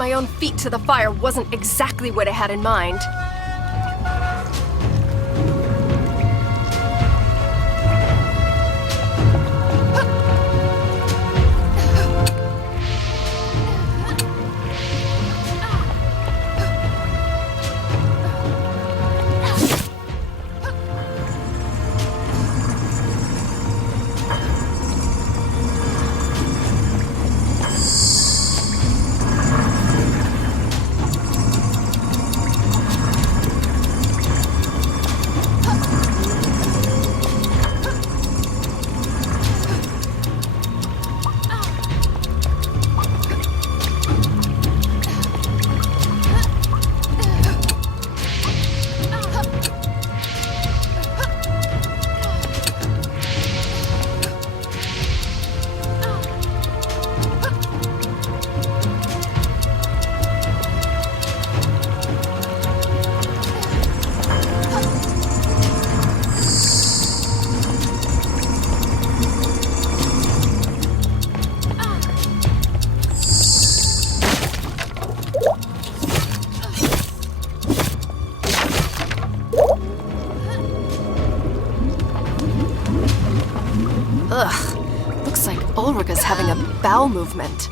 my own feet to the fire wasn't exactly what I had in mind. Ugh, looks like Ulrika's having a bowel movement.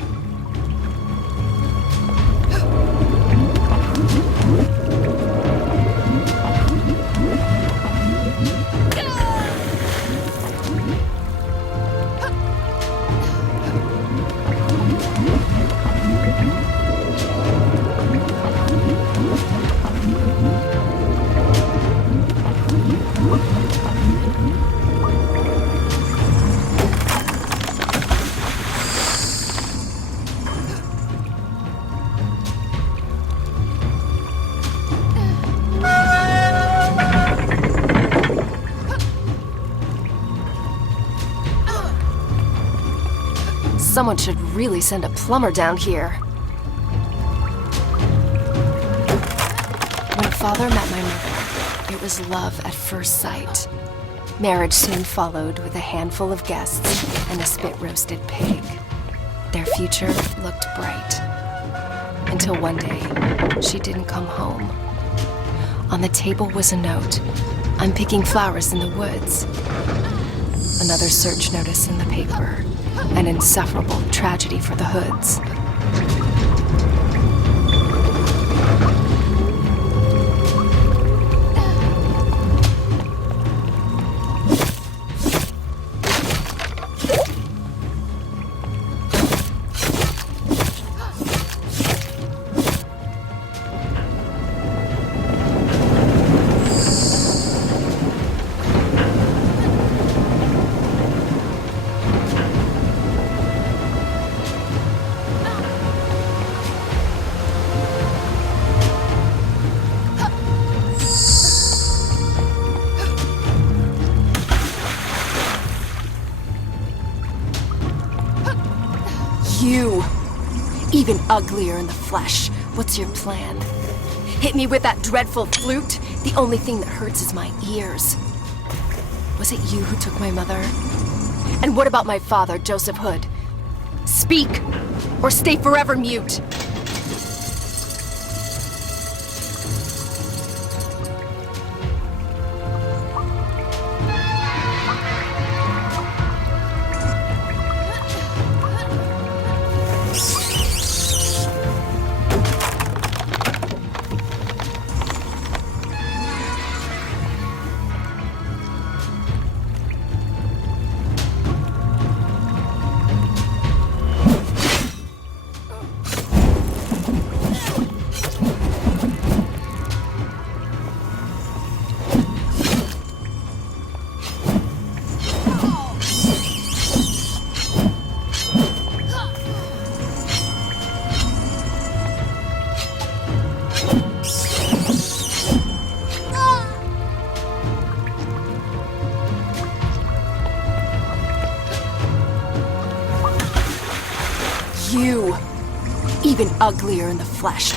Someone should really send a plumber down here. When Father met my mother, it was love at first sight. Marriage soon followed with a handful of guests and a spit-roasted pig. Their future looked bright. Until one day, she didn't come home. On the table was a note. "I'm picking flowers in the woods." Another search notice in the paper. An insufferable tragedy for the Hoods. You! Even uglier in the flesh. What's your plan? Hit me with that dreadful flute? The only thing that hurts is my ears. Was it you who took my mother? And what about my father, Joseph Hood? Speak, or stay forever mute. You! Even uglier in the flesh.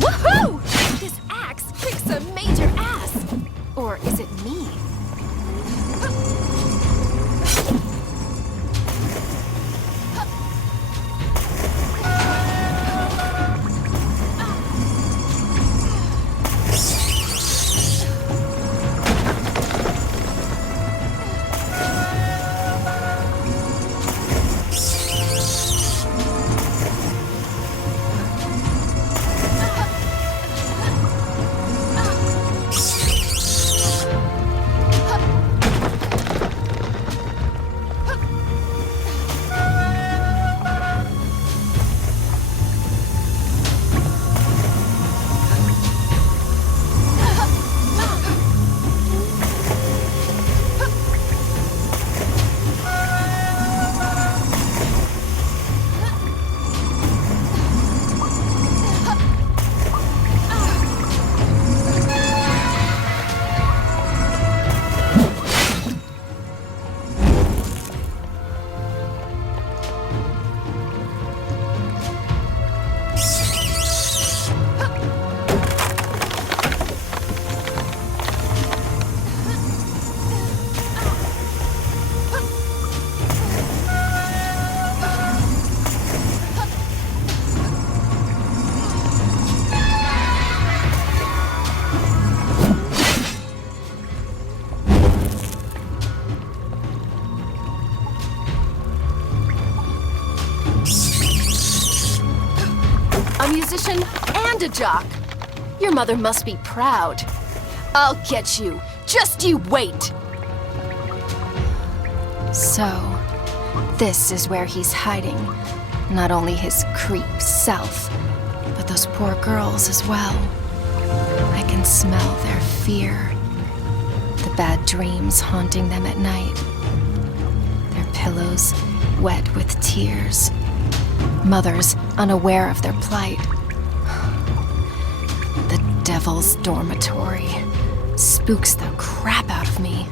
Woohoo! This axe kicks a major ass! Or is it me? a musician and a jock. Your mother must be proud. I'll get you. Just you wait. So, this is where he's hiding. Not only his creep self, but those poor girls as well. I can smell their fear. The bad dreams haunting them at night. Their pillows wet with tears. Mothers unaware of their plight. The devil's dormitory spooks the crap out of me.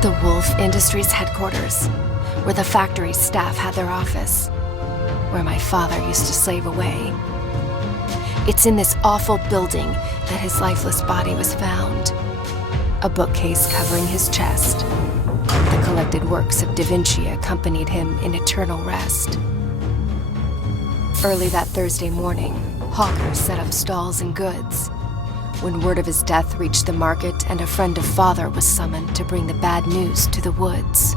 The Woolfe Industries headquarters, where the factory staff had their office, where my father used to slave away. It's in this awful building that his lifeless body was found. A bookcase covering his chest. The collected works of Da Vinci accompanied him in eternal rest. Early that Thursday morning, hawkers set up stalls and goods. When word of his death reached the market and a friend of father was summoned to bring the bad news to the woods.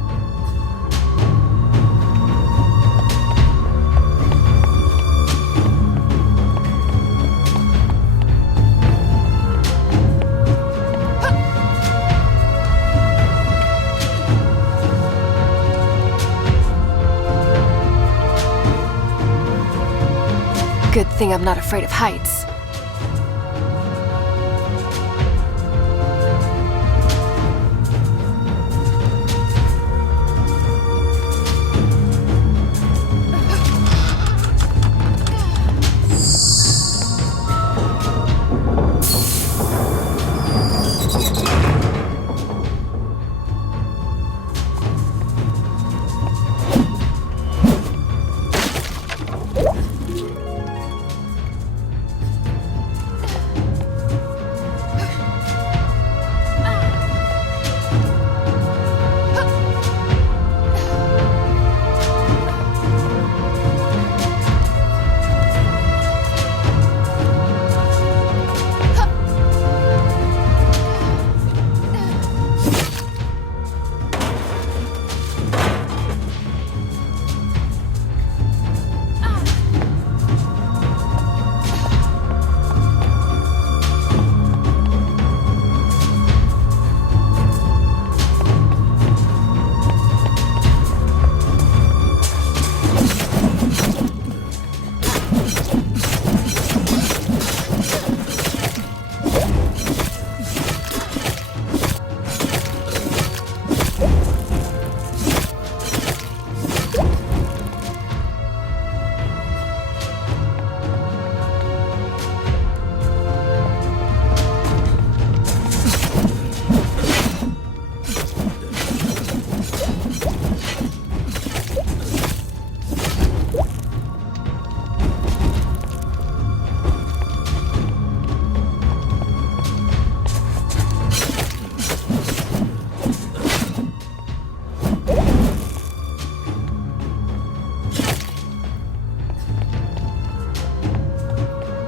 Good thing I'm not afraid of heights.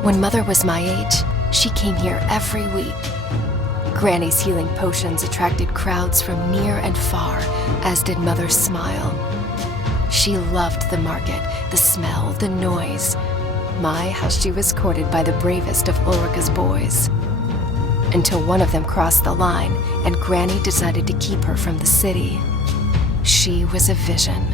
When Mother was my age, she came here every week. Granny's healing potions attracted crowds from near and far, as did Mother's smile. She loved the market, the smell, the noise. My, how she was courted by the bravest of Ulrika's boys. Until one of them crossed the line, and Granny decided to keep her from the city. She was a vision.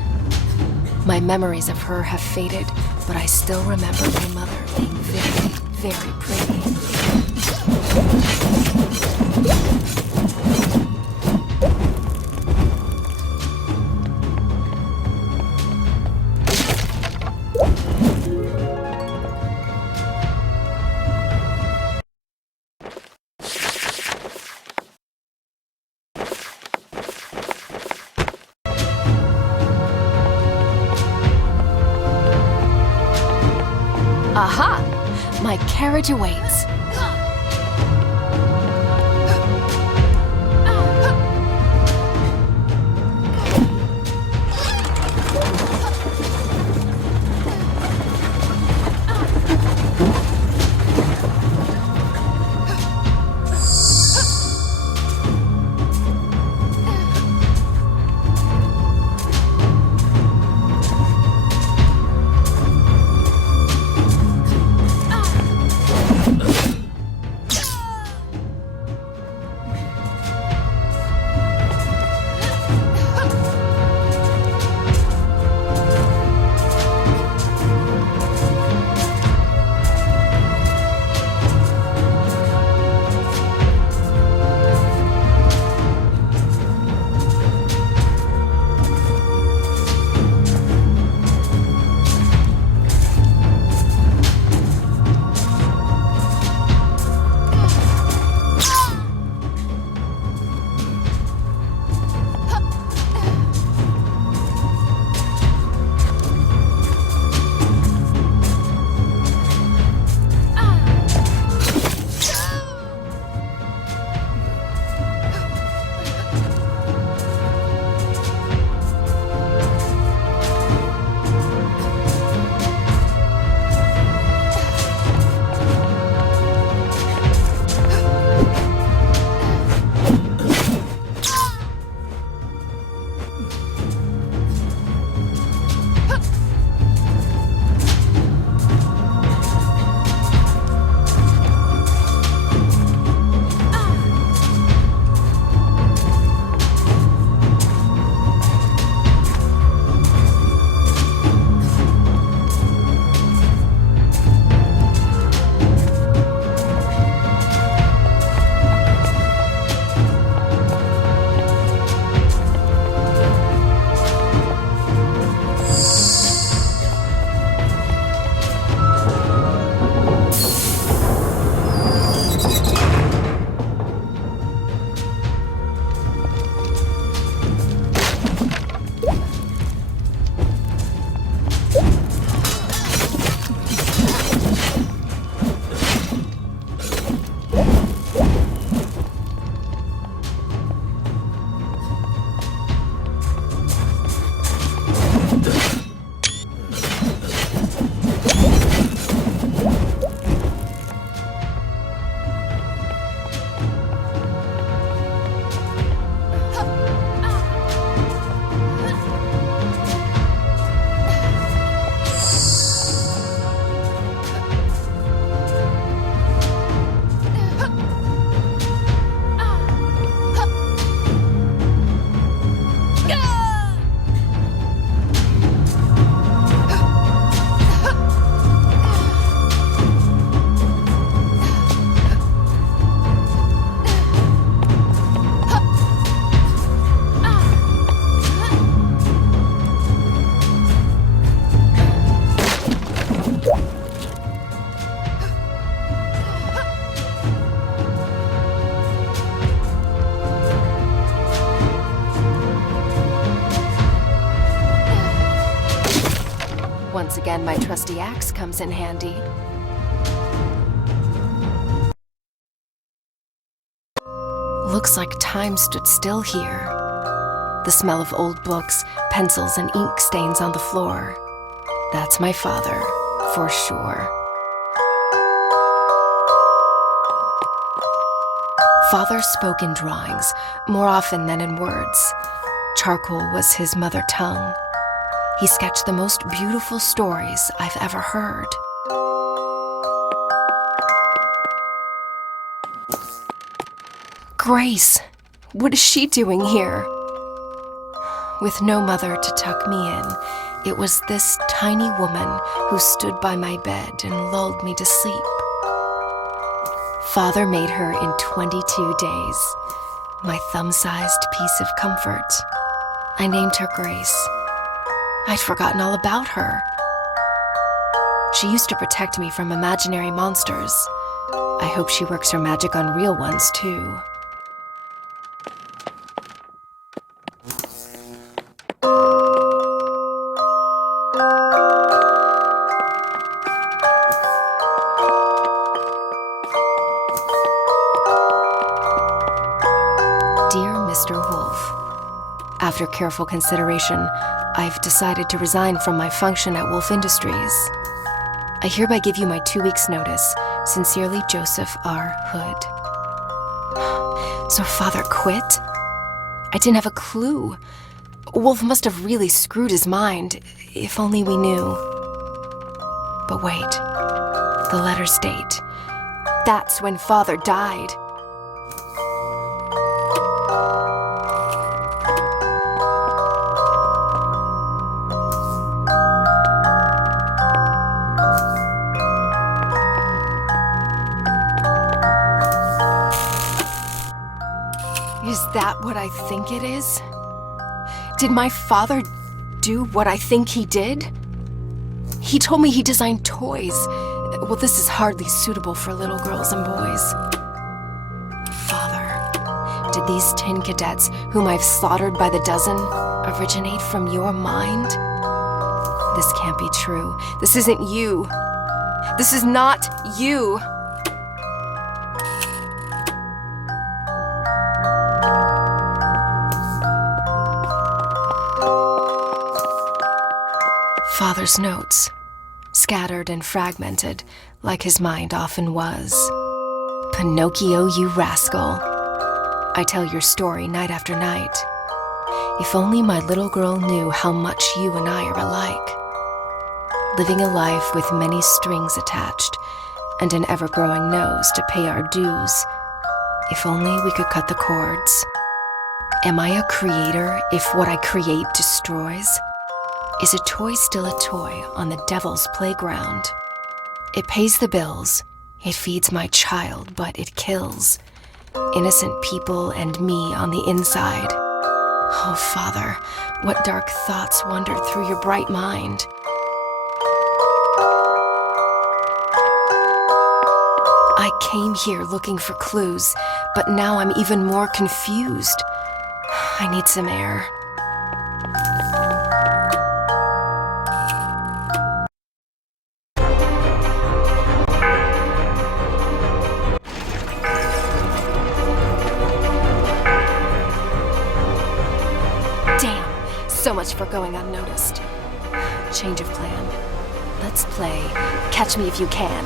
My memories of her have faded, but I still remember my mother being very, very pretty. Aha! My carriage awaits. once again my trusty axe comes in handy. Looks like time stood still here. The smell of old books, pencils, and ink stains on the floor. That's my father, for sure. Father spoke in drawings, more often than in words. Charcoal was his mother tongue. He sketched the most beautiful stories I've ever heard. Grace, what is she doing here? With no mother to tuck me in, it was this tiny woman who stood by my bed and lulled me to sleep. Father made her in 22 days, my thumb-sized piece of comfort. I named her Grace. I'd forgotten all about her. She used to protect me from imaginary monsters. I hope she works her magic on real ones, too. Dear Mr. Woolfe, after careful consideration, I've decided to resign from my function at Woolfe Industries. I hereby give you my 2 weeks' notice. Sincerely, Joseph R. Hood. So Father quit? I didn't have a clue. Woolfe must have really screwed his mind, if only we knew. But wait, the letter's date. That's when Father died. Is that what I think it is? Did my father do what I think he did? He told me he designed toys. Well, this is hardly suitable for little girls and boys. Father, did these tin cadets, whom I've slaughtered by the dozen, originate from your mind? This can't be true. This isn't you. This is not you. Father's notes, scattered and fragmented, like his mind often was. Pinocchio, you rascal. I tell your story night after night. If only my little girl knew how much you and I are alike. Living a life with many strings attached, and an ever-growing nose to pay our dues. If only we could cut the cords. Am I a creator if what I create destroys? Is a toy still a toy on the devil's playground? It pays the bills, it feeds my child, but it kills innocent people and me on the inside. Oh, Father, what dark thoughts wandered through your bright mind? I came here looking for clues, but now I'm even more confused. I need some air. So much for going unnoticed. Change of plan. Let's play Catch Me If You Can.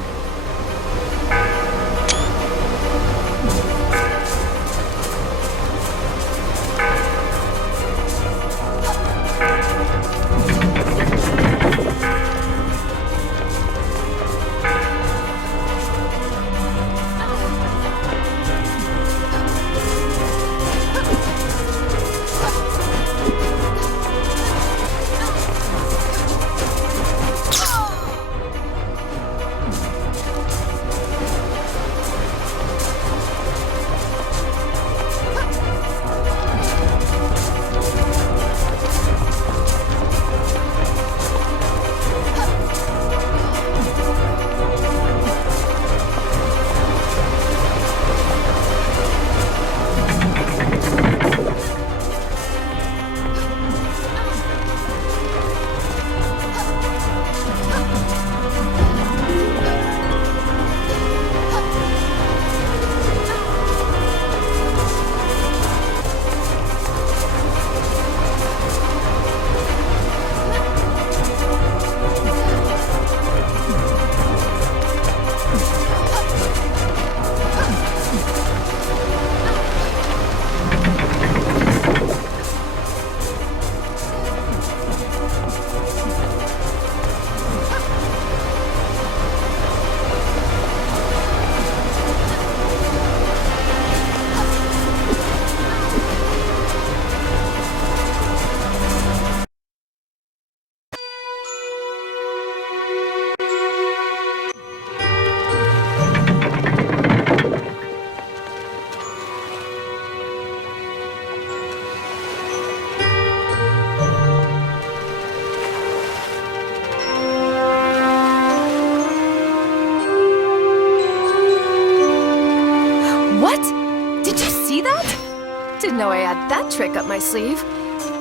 trick up my sleeve.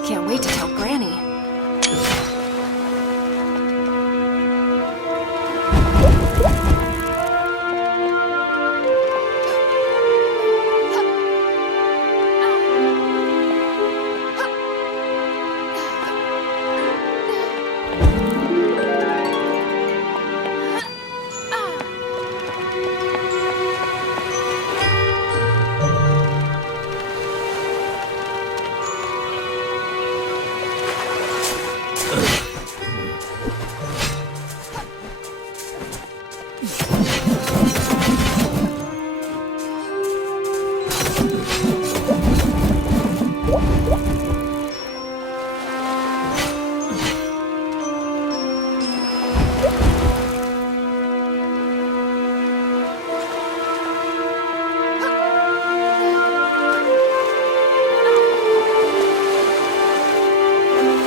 Can't wait to tell Granny.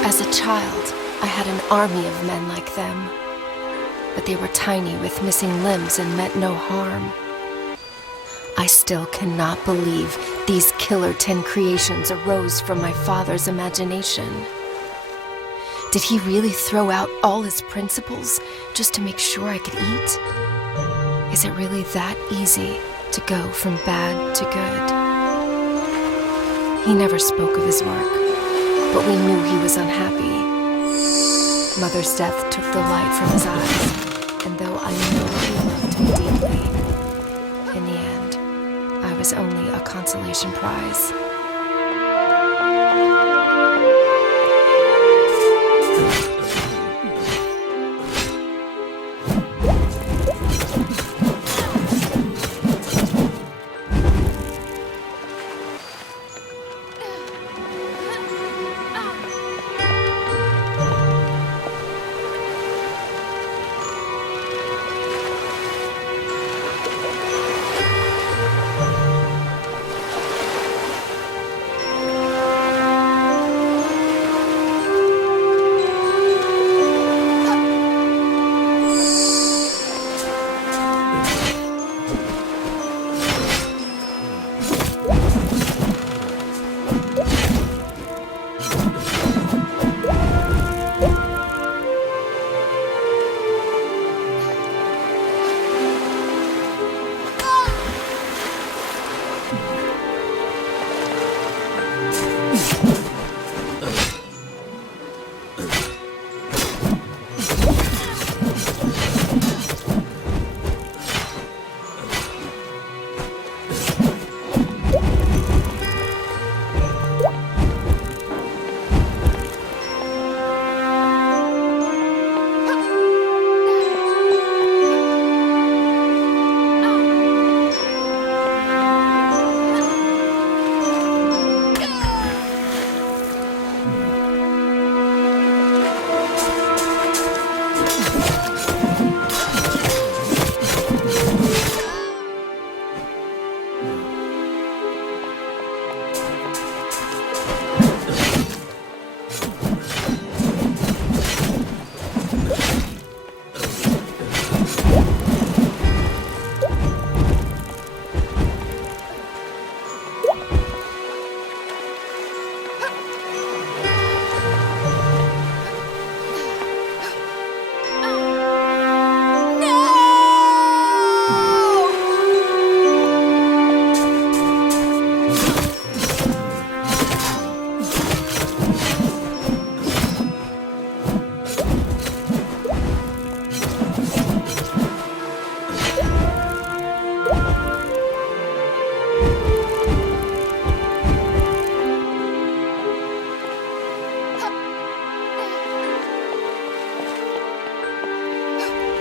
As a child, I had an army of men like them. But they were tiny with missing limbs and meant no harm. I still cannot believe these Killer 10 creations arose from my father's imagination. Did he really throw out all his principles just to make sure I could eat? Is it really that easy to go from bad to good? He never spoke of his work, but we knew he was unhappy. Mother's death took the light from his eyes, and though I know he loved me deeply, in the end, I was only a consolation prize.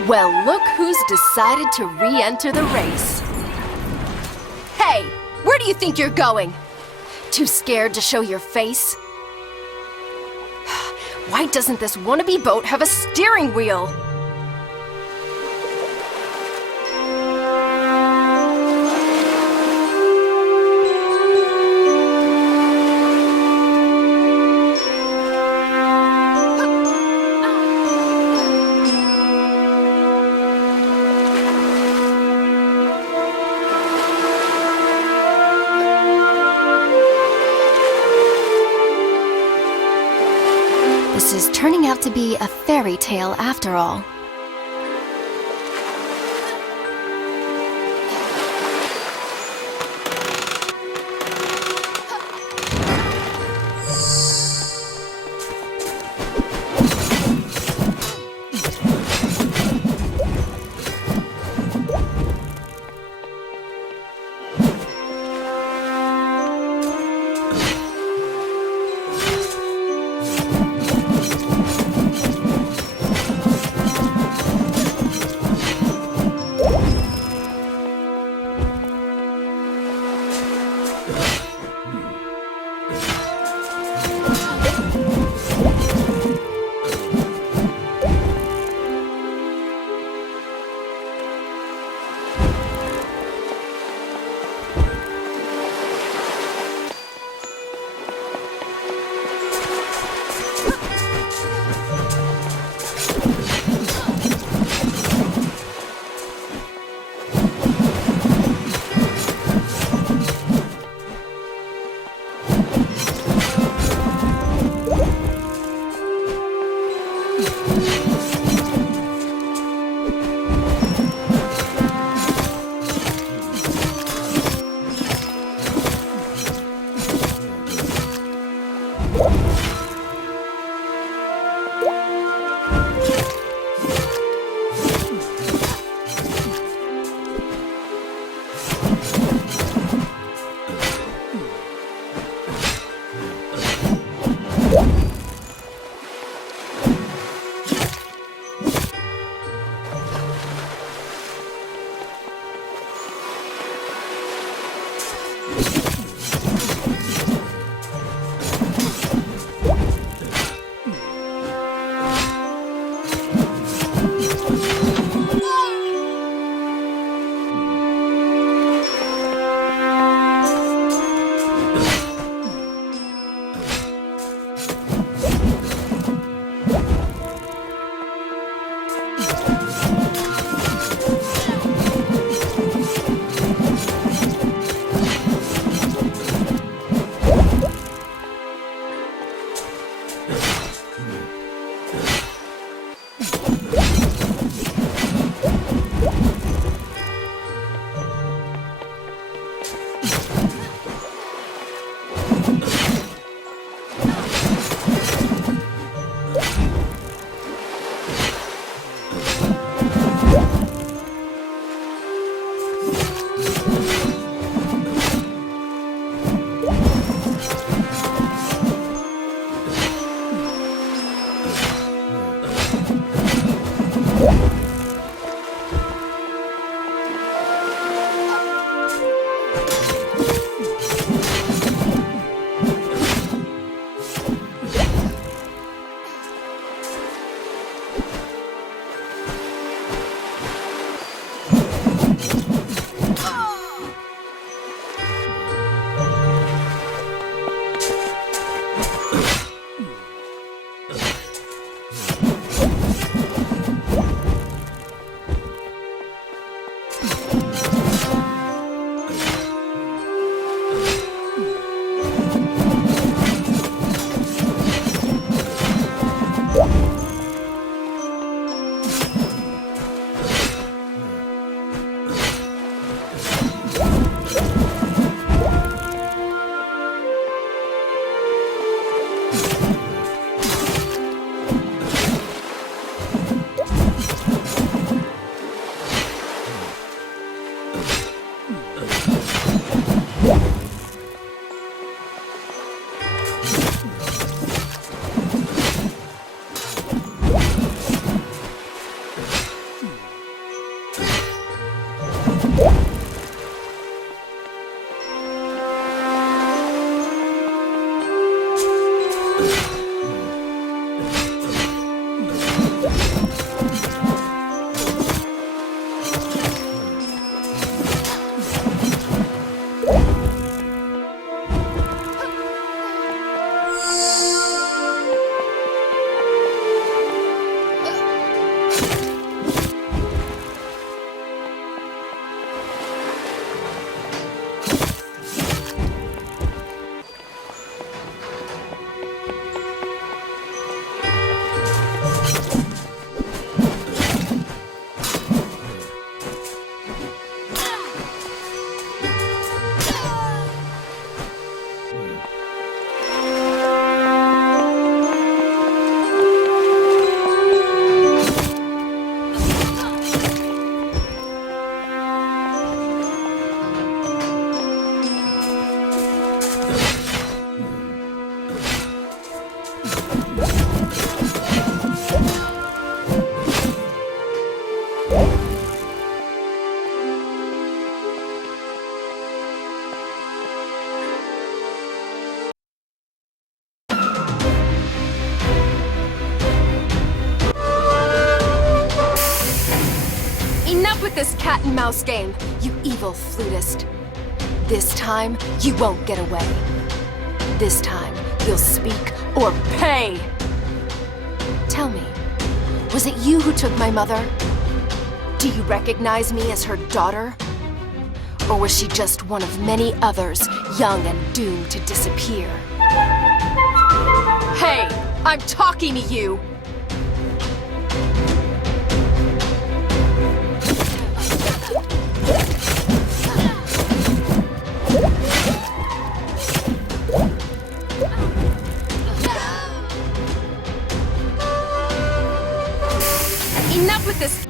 Well, look who's decided to re-enter the race. Hey, where do you think you're going? Too scared to show your face? Why doesn't this wannabe boat have a steering wheel? This is turning out to be a fairy tale after all. with this cat and mouse game, you evil flutist. This time, you won't get away. This time, you'll speak or pay! Tell me, was it you who took my mother? Do you recognize me as her daughter? Or was she just one of many others, young and doomed to disappear? Hey, I'm talking to you! Enough with this!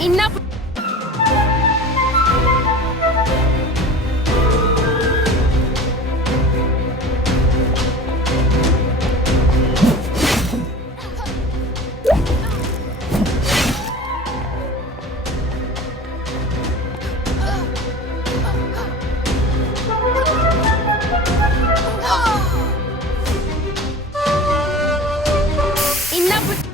Enough! Enough with...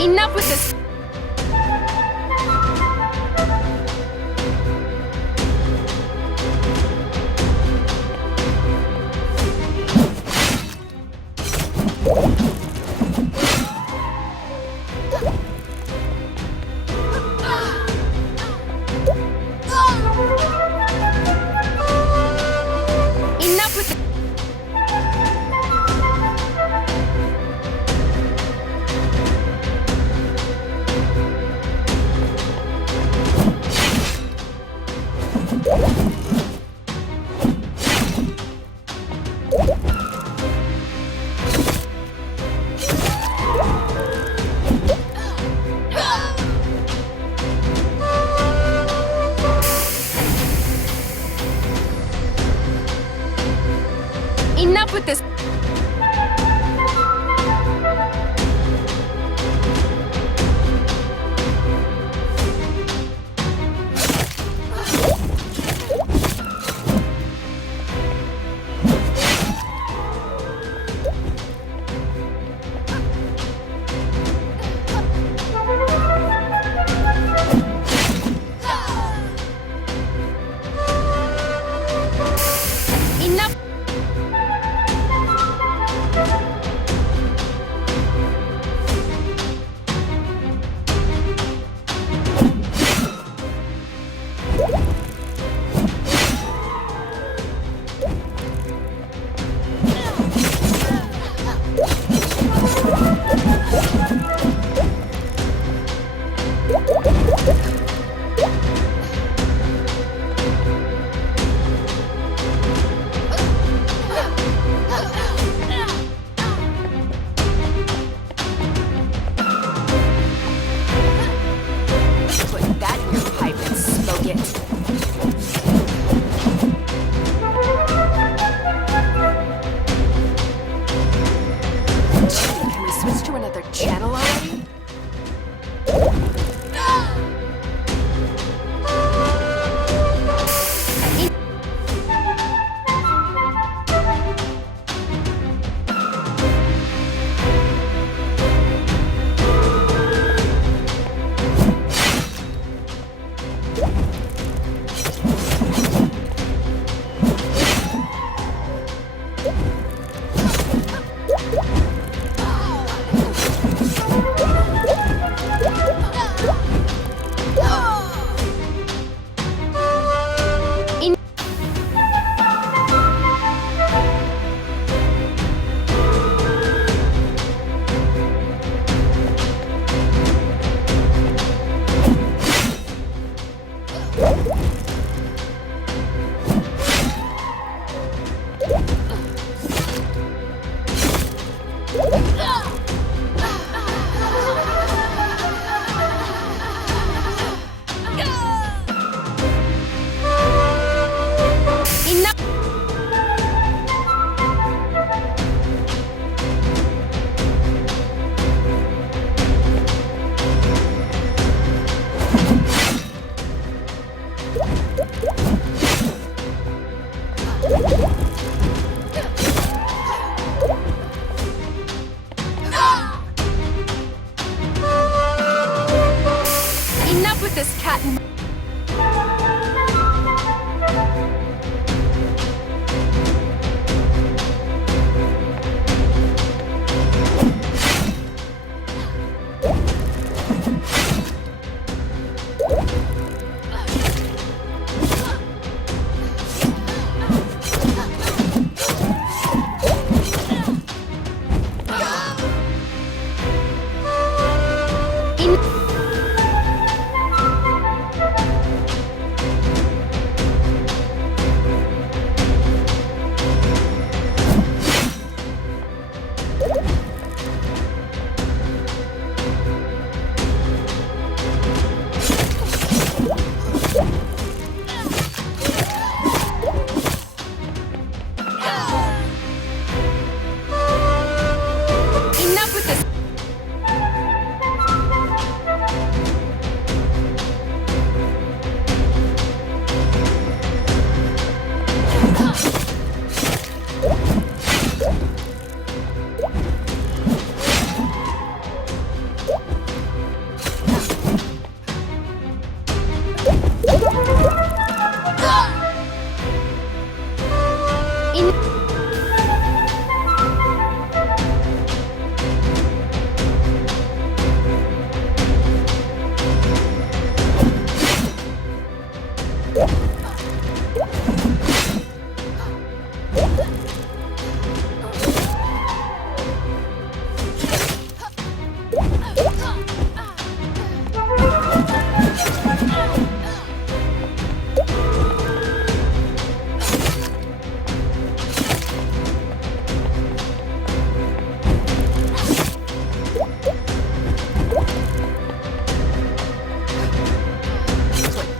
Enough with this! Enough with this! Enough with this! Enough!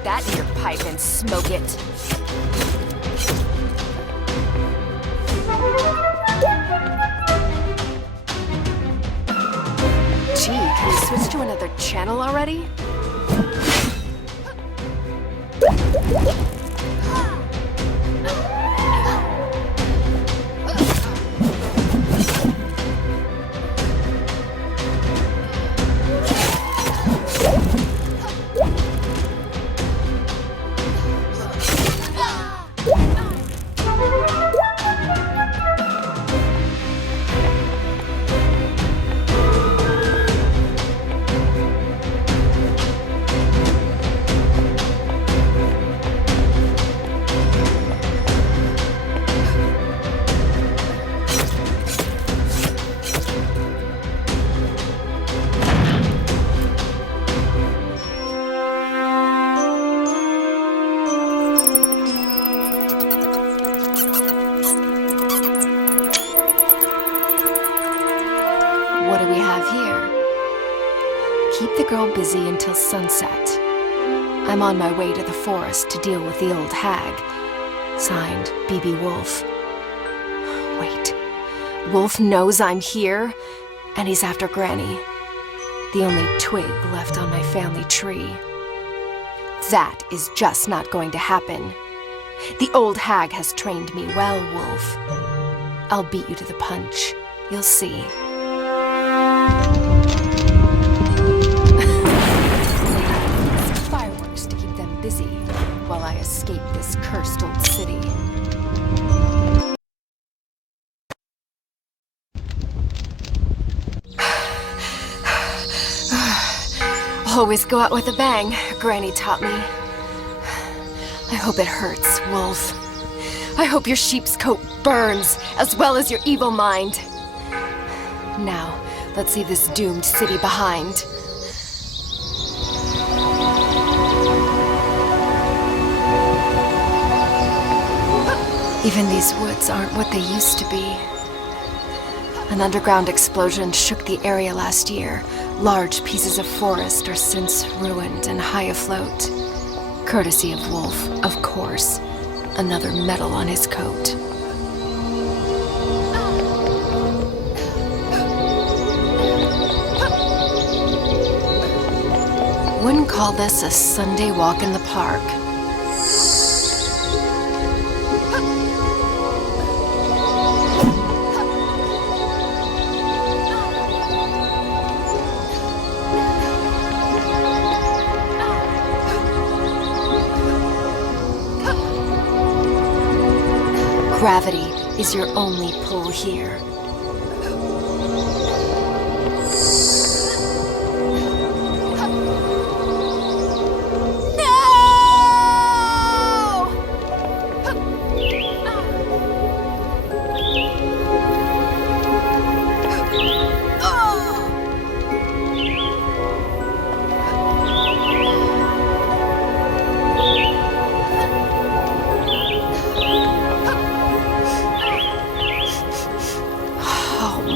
That in your pipe and smoke it. Gee, can we switch to another channel already? What do we have here? Keep the girl busy until sunset. I'm on my way to the forest to deal with the old hag. Signed, B.B. Woolfe. Wait. Woolfe knows I'm here, and he's after Granny. The only twig left on my family tree. That is just not going to happen. The old hag has trained me well, Woolfe. I'll beat you to the punch. You'll see. Fireworks to keep them busy while I escape this cursed old city. Always go out with a bang, Granny taught me. I hope it hurts, Woolfe. I hope your sheep's coat burns, as well as your evil mind. Now, let's leave this doomed city behind. Even these woods aren't what they used to be. An underground explosion shook the area last year. Large pieces of forest are since ruined and high afloat. Courtesy of Woolfe, of course. Another medal on his coat. Wouldn't call this a Sunday walk in the park. Gravity is your only pull here.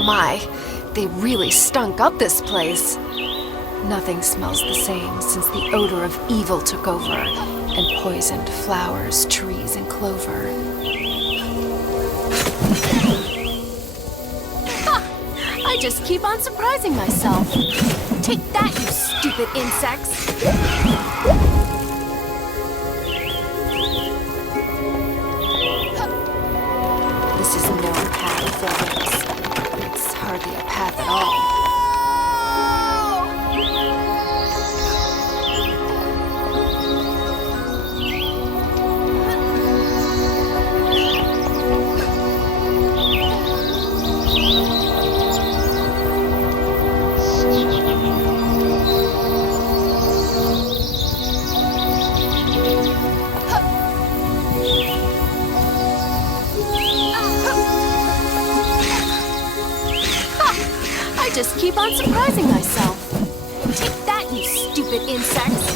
My, they really stunk up this place. Nothing smells the same since the odor of evil took over and poisoned flowers, trees, and clover. Ha! I just keep on surprising myself. Take that, you stupid insects! This is no path for this. It's hardly a path at all. keep on surprising myself. Take that, you stupid insects!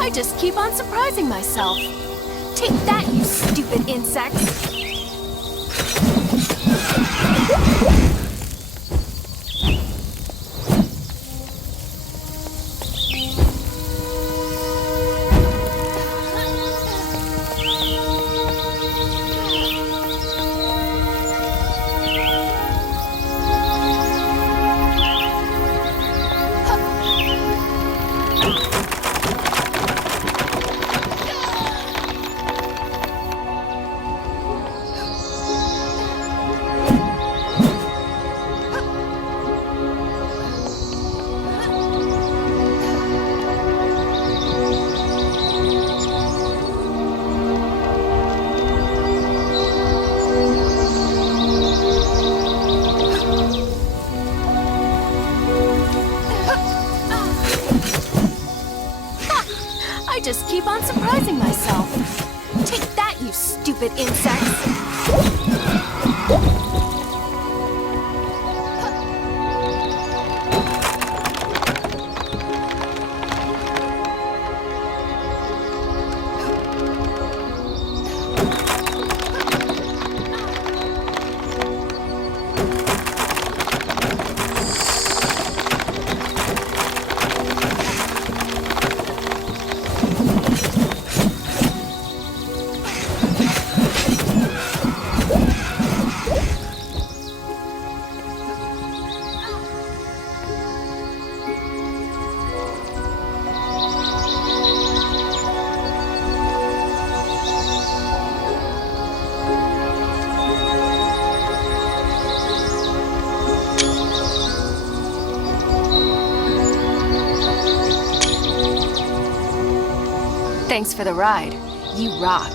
I just keep on surprising myself. Take that, you stupid insects! I just keep on surprising myself. Take that, you stupid insects! Thanks for the ride. You rock.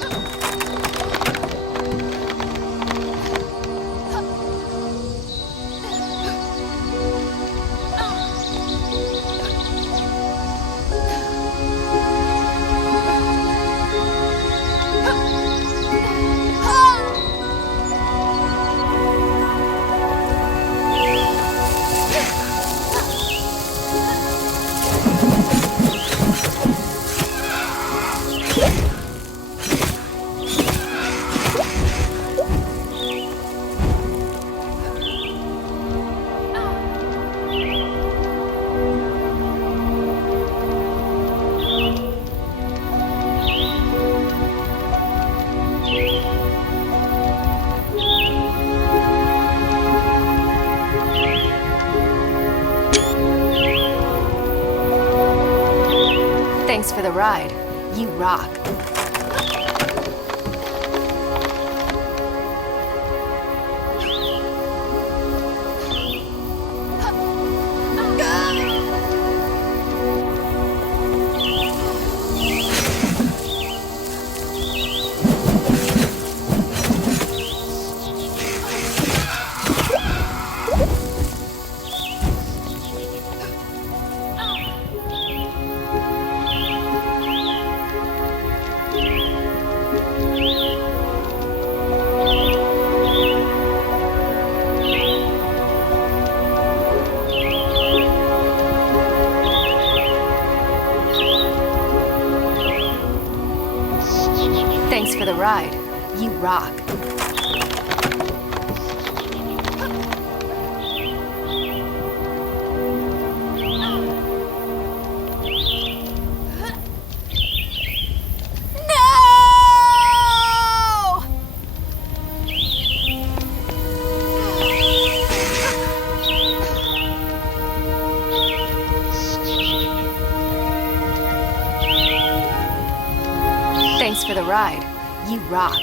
Thanks for the ride. You rock. Thanks for the ride. You rock. No! Thanks for the ride. You rock.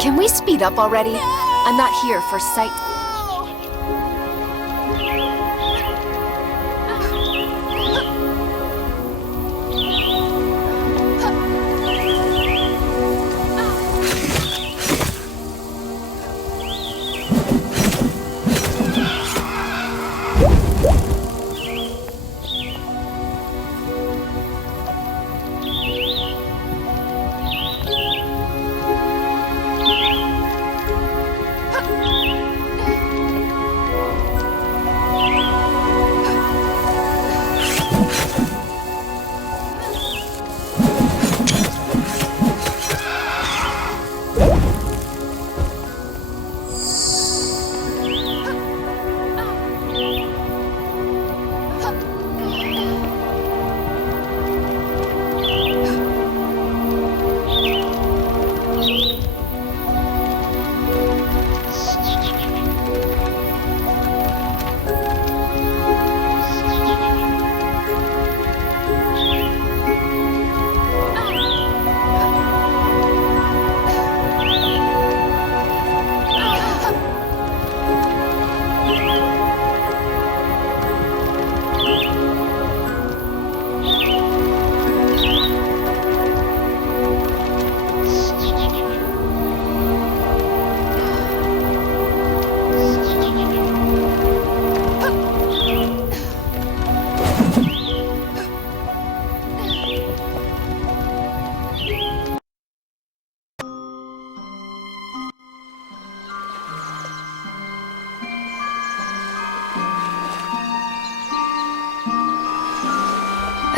Can we speed up already? I'm not here for sight.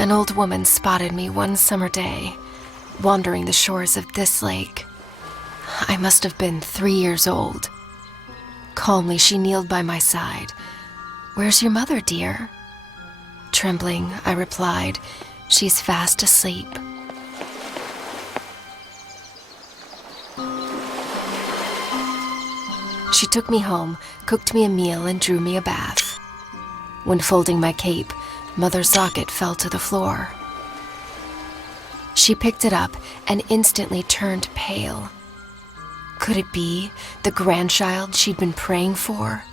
An old woman spotted me one summer day, wandering the shores of this lake. I must have been 3 years old. Calmly, she kneeled by my side. "Where's your mother, dear?" Trembling, I replied, "She's fast asleep." She took me home, cooked me a meal, and drew me a bath. When folding my cape, Mother's locket fell to the floor. She picked it up and instantly turned pale. Could it be the grandchild she'd been praying for?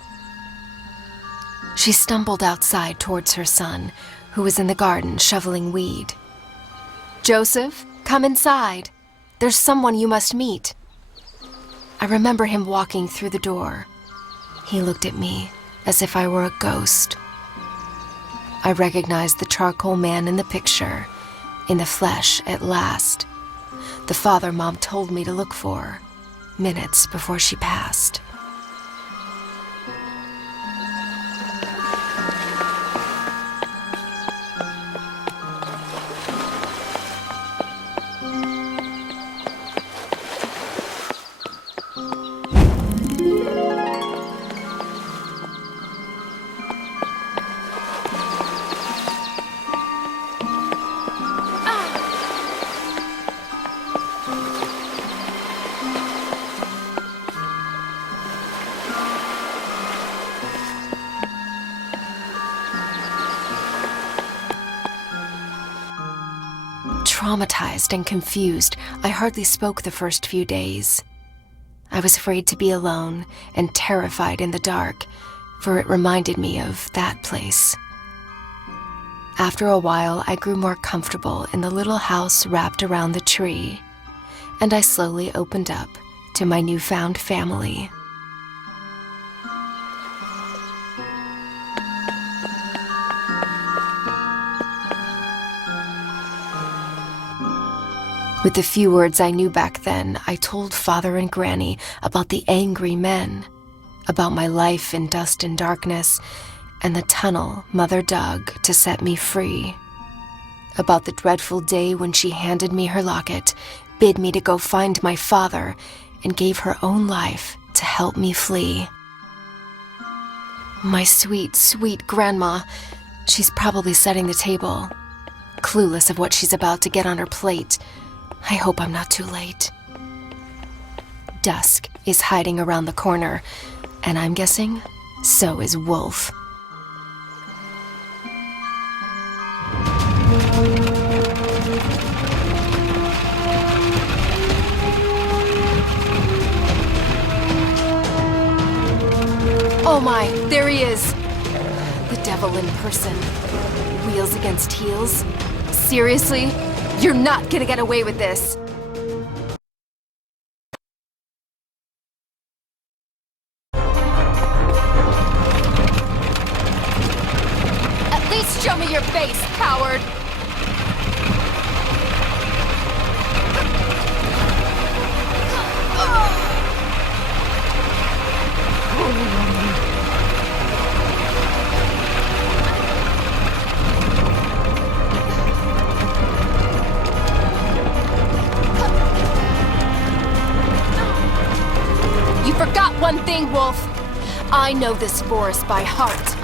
She stumbled outside towards her son, who was in the garden shoveling weed. "Joseph, come inside. There's someone you must meet." I remember him walking through the door. He looked at me as if I were a ghost. I recognized the charcoal man in the picture, in the flesh at last. The father Mom told me to look for, minutes before she passed. Traumatized and confused, I hardly spoke the first few days. I was afraid to be alone and terrified in the dark, for it reminded me of that place. After a while, I grew more comfortable in the little house wrapped around the tree, and I slowly opened up to my newfound family. With the few words I knew back then, I told Father and Granny about the angry men, about my life in dust and darkness, and the tunnel Mother dug to set me free, about the dreadful day when she handed me her locket, bid me to go find my father, and gave her own life to help me flee. My sweet, sweet grandma, she's probably setting the table, clueless of what she's about to get on her plate. I hope I'm not too late. Dusk is hiding around the corner, and I'm guessing so is Woolfe. Oh my, there he is! The devil in person. Wheels against heels? Seriously? You're not gonna get away with this! At least show me your face, coward! You forgot one thing, Woolfe. I know this forest by heart.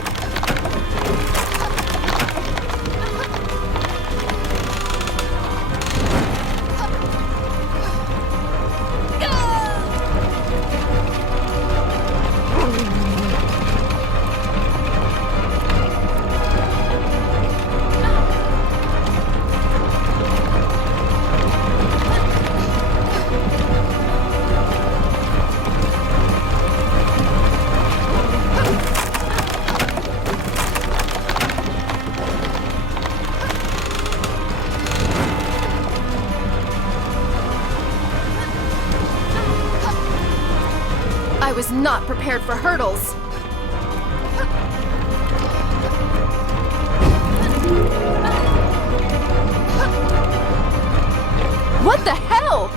I was not prepared for hurdles. What the hell?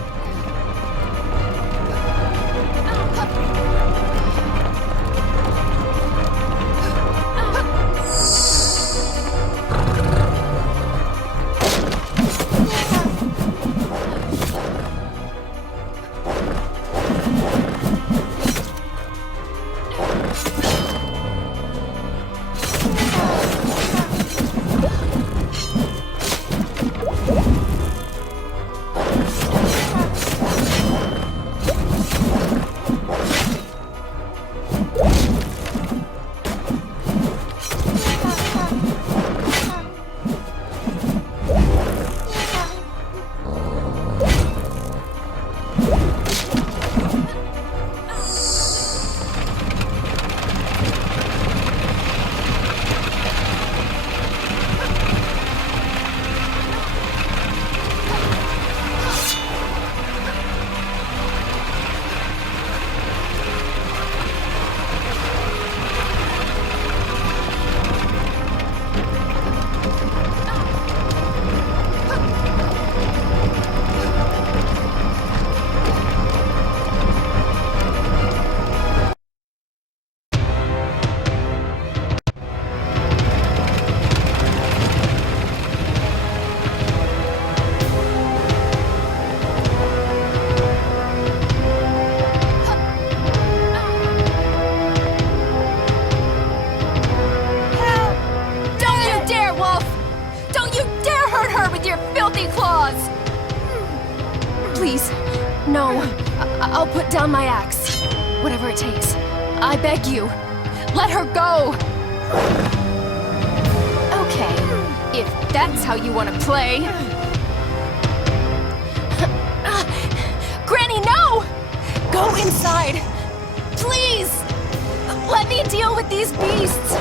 No, I'll put down my axe. Whatever it takes. I beg you. Let her go! Okay, if that's how you want to play. Granny, no! Go inside! Please! Let me deal with these beasts!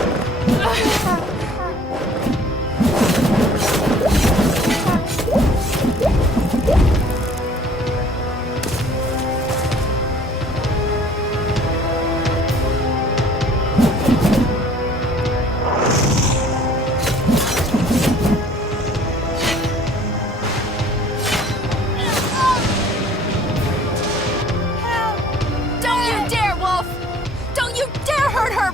Don't you dare, Woolfe! Don't you dare hurt her!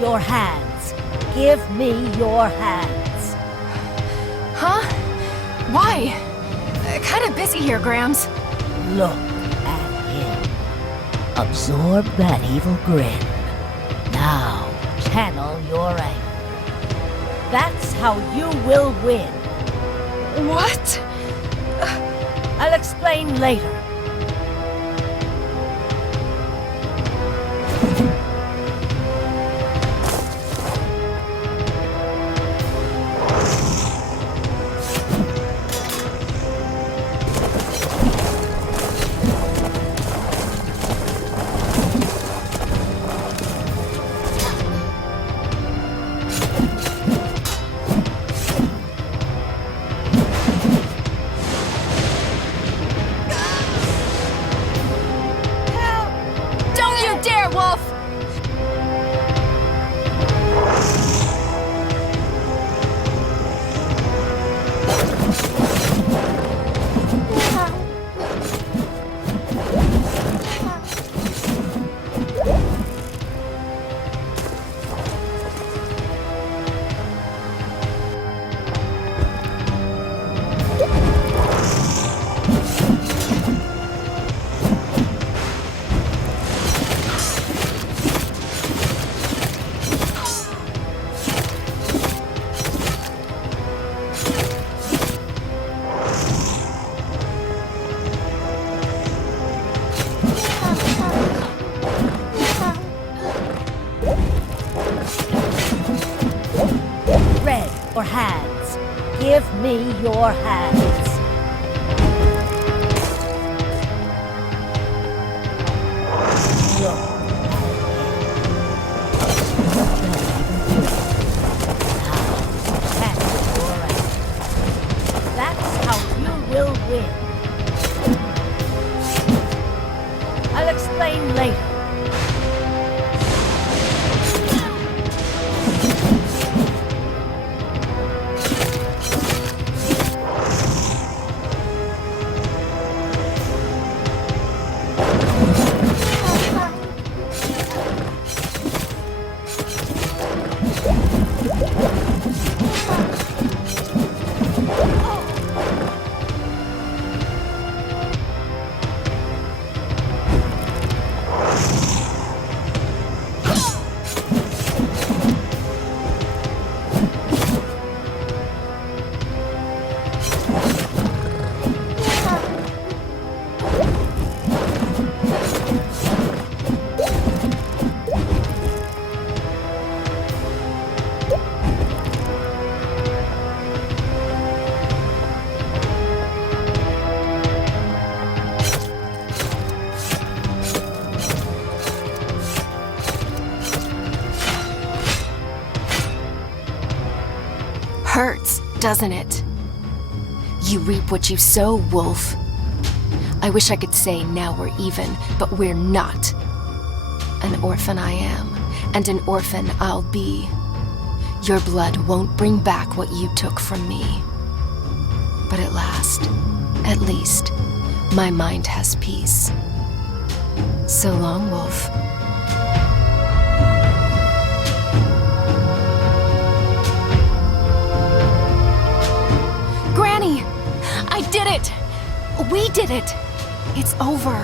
Your hands. Give me your hands. Huh? Why? Kinda busy here, Grams. Look at him. Absorb that evil grin. Now, channel your anger. That's how you will win. What? I'll explain later. Your hands. Give me your hands. That's how you will win. I'll explain later. hurts, doesn't it? You reap what you sow, Woolfe. I wish I could say now we're even, but we're not. An orphan I am, and an orphan I'll be. Your blood won't bring back what you took from me. But at least, my mind has peace. So long, Woolfe. Granny! I did it! We did it! It's over.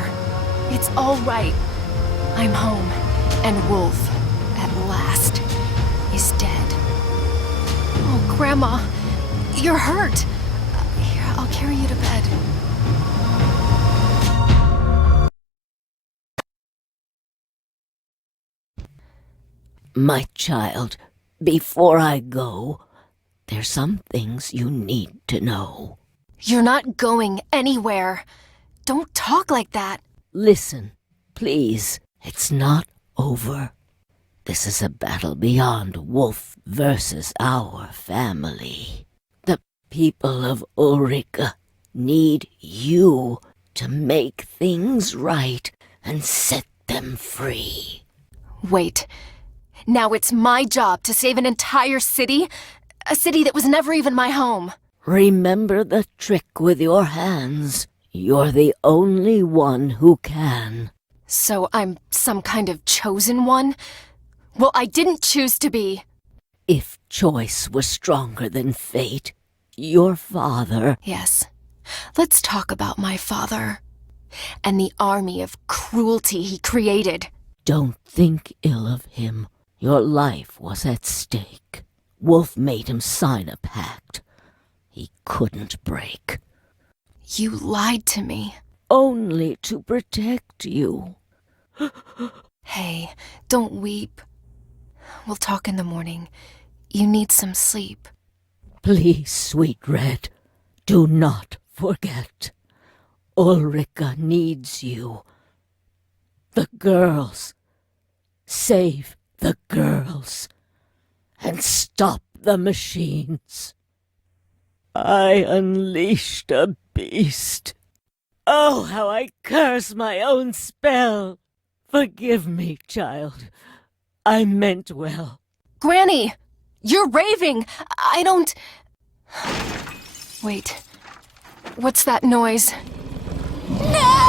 It's all right. I'm home, and Woolfe, at last, is dead. Oh, Grandma, you're hurt. Here, I'll carry you to bed. My child, before I go, there's some things you need to know. You're not going anywhere. Don't talk like that. Listen, please. It's not over. This is a battle beyond Woolfe versus our family. The people of Ulrika need you to make things right and set them free. Wait. Now it's my job to save an entire city? A city that was never even my home. Remember the trick with your hands. You're the only one who can. So I'm some kind of chosen one? Well, I didn't choose to be. If choice was stronger than fate, your father... Yes. Let's talk about my father. And the army of cruelty he created. Don't think ill of him. Your life was at stake. Woolfe made him sign a pact he couldn't break. You lied to me. Only to protect you. Hey, don't weep. We'll talk in the morning. You need some sleep. Please, sweet Red, do not forget. Ulrika needs you. The girls. Save the girls. And stop the machines. I unleashed a beast. Oh, how I curse my own spell! Forgive me, child. I meant well. Granny! You're raving! I don't... Wait. What's that noise? No!